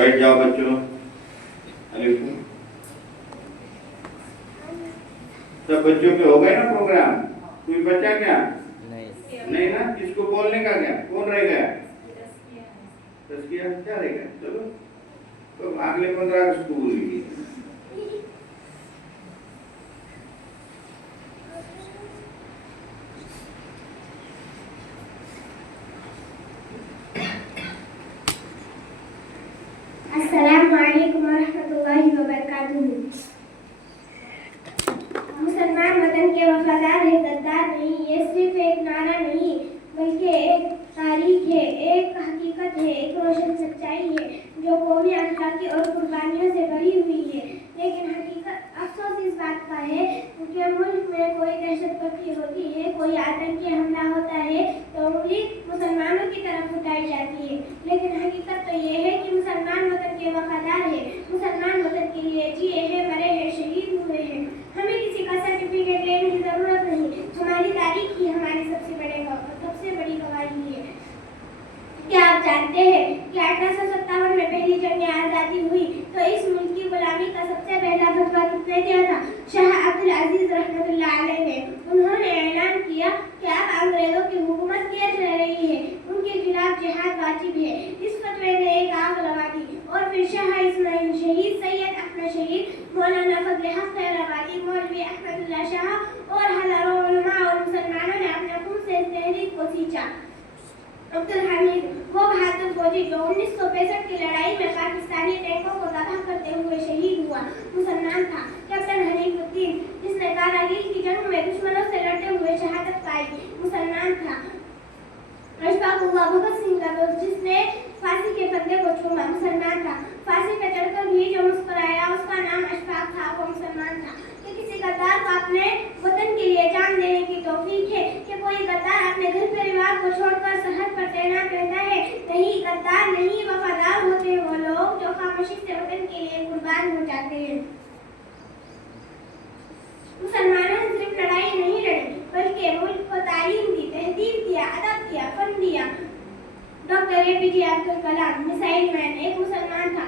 बैठ जाओ बच्चों। अलिफ सब बच्चों के हो गए ना प्रोग्राम? कोई बच्चा क्या? नहीं ना? किसको बोलने का क्या? कौन रह गया? तस्किया क्या रह गया? चलो तो अगले 15 अगस्त को बोलिए। अस्सलामु अलैकुम वरहमतुल्लाहि वबरकातुहू। मुसलमान वतन के वफादार है, गद्दार नहीं। ये सिर्फ एक नारा नहीं बल्कि एक तारीख है, एक हकीकत है, एक रोशन सच्चाई है जो कौमी अखलाकी और कुर्बानियों से भरी हुई है। लेकिन हकीकत अफसोस इस बात का है कि मुल्क में कोई दहशतगर्दी होती है, कोई आतंकी हमला होता है तो उंगली मुसलमानों की तरफ उठाई जाती है। लेकिन हकीकत तो ये है कि मुसलमान वतन के वफादार है, मुसलमान वतन के लिए जिए हैं, मरे हैं, शहीद हुए हैं। हमें किसी का सर्टिफिकेट लेने की जरूरत नहीं। हमारी तारीख ही हमारी सबसे बड़ी गवाही है। क्या आप जानते हैं कि 1857 में पहली जंग आज़ादी हुई तो इस मुल्क की गुलामी का सबसे पहला फतवा किसने दिया था? शाह अब्दुल अजीज रहमतुल्लाह अलैह ने। उन्होंने ऐलान किया कि अब अंग्रेजों की हुकूमत किए चल रही है, उनके खिलाफ जिहाद वाजिब है। इस फतवे ने एक आग लगा दी और फिर शाह इस्माइल शहीद, सैयद अहमद शहीद, मौलाना फजल हक खैराबादी, मौलवी अहमदुल्लाह शाह और हजारों उलमा और मुसलमानों ने अपने खून से इस तहरीक को सींचा। अब्दुल हमीद वो बहादुर फौजी जो 1965 की लड़ाई में पाकिस्तानी टैंकों को तबाह करते हुए शहीद हुआ, मुसलमान था। कैप्टन हनीफुद्दीन जिसने कारगिल की जंग में दुश्मनों से लड़ते हुए शहादत पाई, मुसलमान था। अशफाकुल्लाह भगत सिंह का दोस्त जिसने फांसी के फंदे को चूमा, मुसलमान था। फांसी पर चढ़कर भी जो मुस्कुराया उसका नाम अशफाक था, वो मुसलमान था। कि किसी गद्दार को अपने वतन के लिए जान देने की तौफीक है कि कोई गद्दार अपने घर परिवार को छोड़कर सरहद पर तैनात रहता है? नहीं, गद्दार नहीं, वफादार होते हैं वो लोग जो खामोशी से वतन के लिए कुर्बान हो जाते हैं। मुसलमानों ने सिर्फ लड़ाई नहीं लड़ी बल्कि मुल्क को तालीम दी, तहजीब दिया, अदब दिया, फन दिया। Doctor APJ Abdul Kalam missile man एक मुसलमान था।